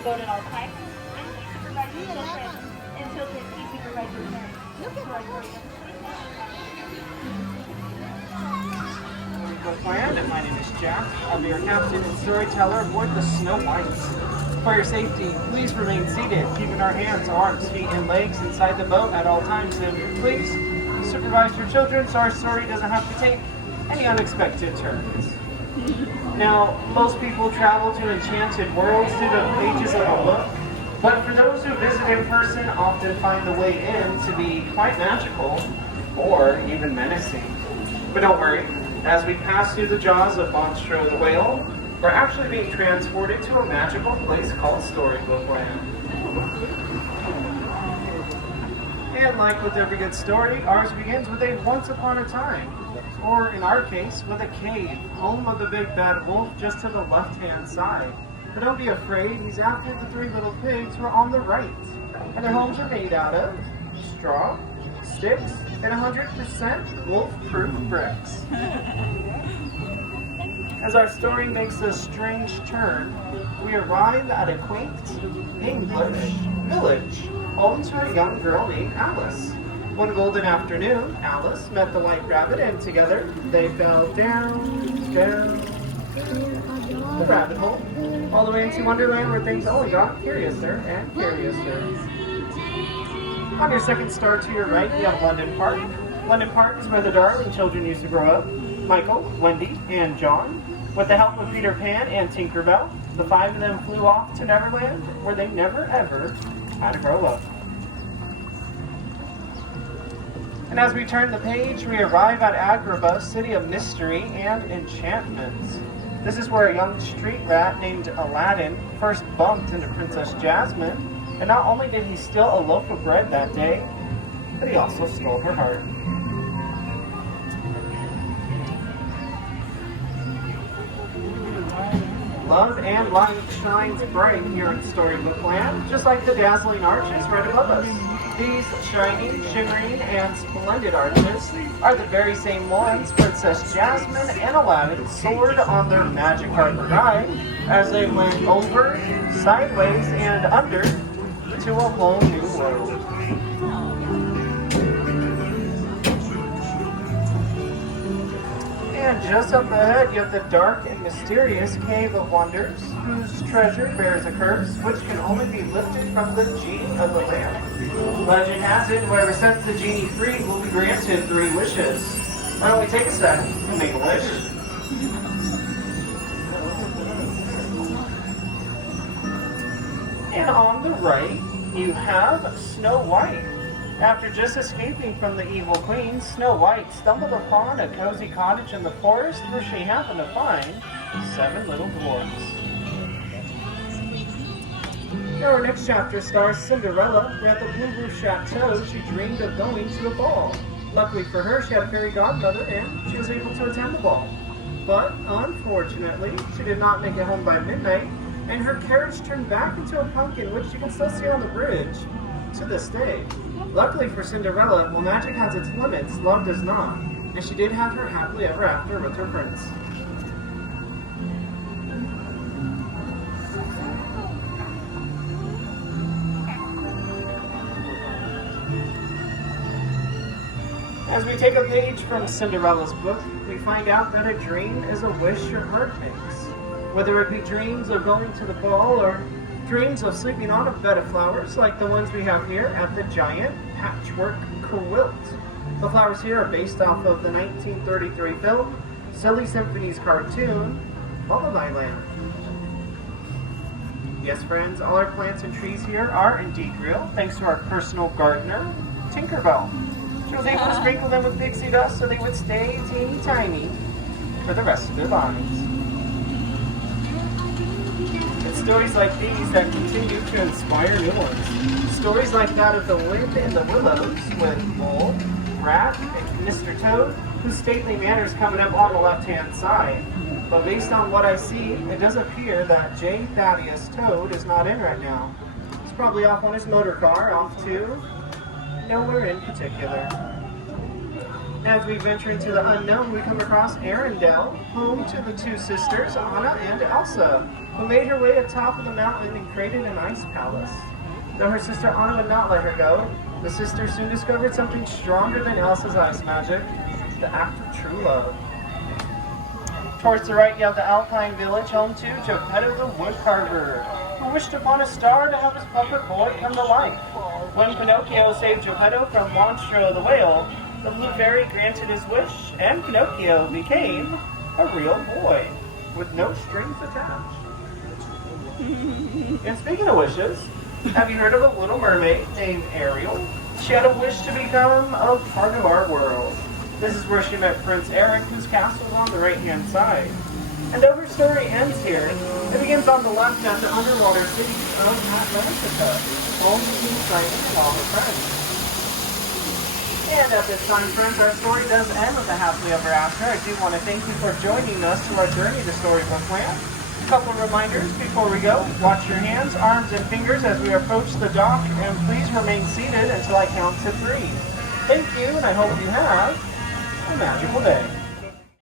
the boat at all times, and please supervise your children until please supervise your parents. Land, and my name is Jack. I'll be your captain and storyteller aboard the Snow White. For your safety, please remain seated, keeping our hands, arms, feet, and legs inside the boat at all times. And please supervise your children so our story doesn't have to take any unexpected turns. Now, most people travel to enchanted worlds through the pages of a book, but for those who visit in person, often find the way in to be quite magical or even menacing. But don't worry. As we pass through the jaws of Monstro the whale, we're actually being transported to a magical place called Storybook Land. And like with every good story, ours begins with a once upon a time, or in our case, with a cave, home of the big bad wolf just to the left-hand side. But don't be afraid, he's after the three little pigs who are on the right. And their homes are made out of straw, sticks, and 100% wolf-proof bricks. As our story makes a strange turn, we arrive at a quaint English village, home to a young girl named Alice. One golden afternoon, Alice met the White Rabbit, and together they fell down the rabbit hole, all the way into Wonderland, where things only got curiouser and curiouser. On your second star to your right, you have London Park. London Park is where the darling children used to grow up. Michael, Wendy, and John. With the help of Peter Pan and Tinkerbell, the five of them flew off to Neverland, where they never ever had to grow up. And as we turn the page, we arrive at Agrabah, city of mystery and enchantments. This is where a young street rat named Aladdin first bumped into Princess Jasmine. And not only did he steal a loaf of bread that day, but he also stole her heart. Love and light shines bright here in Storybook Land, just like the dazzling arches right above us. These shining, shimmering, and splendid arches are the very same ones Princess Jasmine and Aladdin soared on their magic carpet ride as they went over, sideways, and under to a whole new world. And just up ahead, you have the dark and mysterious Cave of Wonders, whose treasure bears a curse which can only be lifted from the genie of the lamp. Legend has it, whoever sets the genie free will be granted 3 wishes. Why don't we take a sec and make a wish? And on the right, you have Snow White. After just escaping from the evil queen, Snow White stumbled upon a cozy cottage in the forest where she happened to find 7 little dwarfs. Now our next chapter stars Cinderella, who at the Blue Roof Chateau she dreamed of going to a ball. Luckily for her, she had a fairy godmother and she was able to attend the ball. But unfortunately, she did not make it home by midnight, and her carriage turned back into a pumpkin, which you can still see on the bridge to this day. Luckily for Cinderella, while magic has its limits, love does not, and she did have her happily ever after with her prince. As we take a page from Cinderella's book, we find out that a dream is a wish your heart makes. Whether it be dreams of going to the ball or dreams of sleeping on a bed of flowers like the ones we have here at the giant patchwork quilt. The flowers here are based off of the 1933 film Silly Symphony's cartoon, Lullaby Land. Yes, friends, all our plants and trees here are indeed real, thanks to our personal gardener, Tinkerbell. She was able to sprinkle them with pixie dust so they would stay teeny tiny for the rest of their lives. It's stories like these that continue to inspire new ones. Stories like that of the wind and the willows with Mole, Rat, and Mr. Toad, whose stately manner's coming up on the left-hand side. But based on what I see, it does appear that J. Thaddeus Toad is not in right now. He's probably off on his motor car, off to nowhere in particular. As we venture into the unknown, we come across Arendelle, home to the 2 sisters, Anna and Elsa, who made her way atop of the mountain and created an ice palace. Though her sister Anna would not let her go, the sisters soon discovered something stronger than Elsa's ice magic, the act of true love. Towards the right, you have the Alpine village home to Geppetto the Woodcarver, who wished upon a star to have his puppet boy come to life. When Pinocchio saved Geppetto from Monstro the whale, the blue fairy granted his wish, and Pinocchio became a real boy, with no strings attached. And speaking of wishes, have you heard of a little mermaid named Ariel? She had a wish to become a part of our world. This is where she met Prince Eric, whose castle is on the right-hand side. And though her story ends here, it begins on the left at the underwater city of Atlantica, home to King Simon and all her friends. And at this time, friends, our story does end with a happily ever after. I do want to thank you for joining us to our journey to Storybook Land. A couple reminders before we go. Watch your hands, arms, and fingers as we approach the dock, and please remain seated until I count to 3. Thank you, and I hope you have a magical day.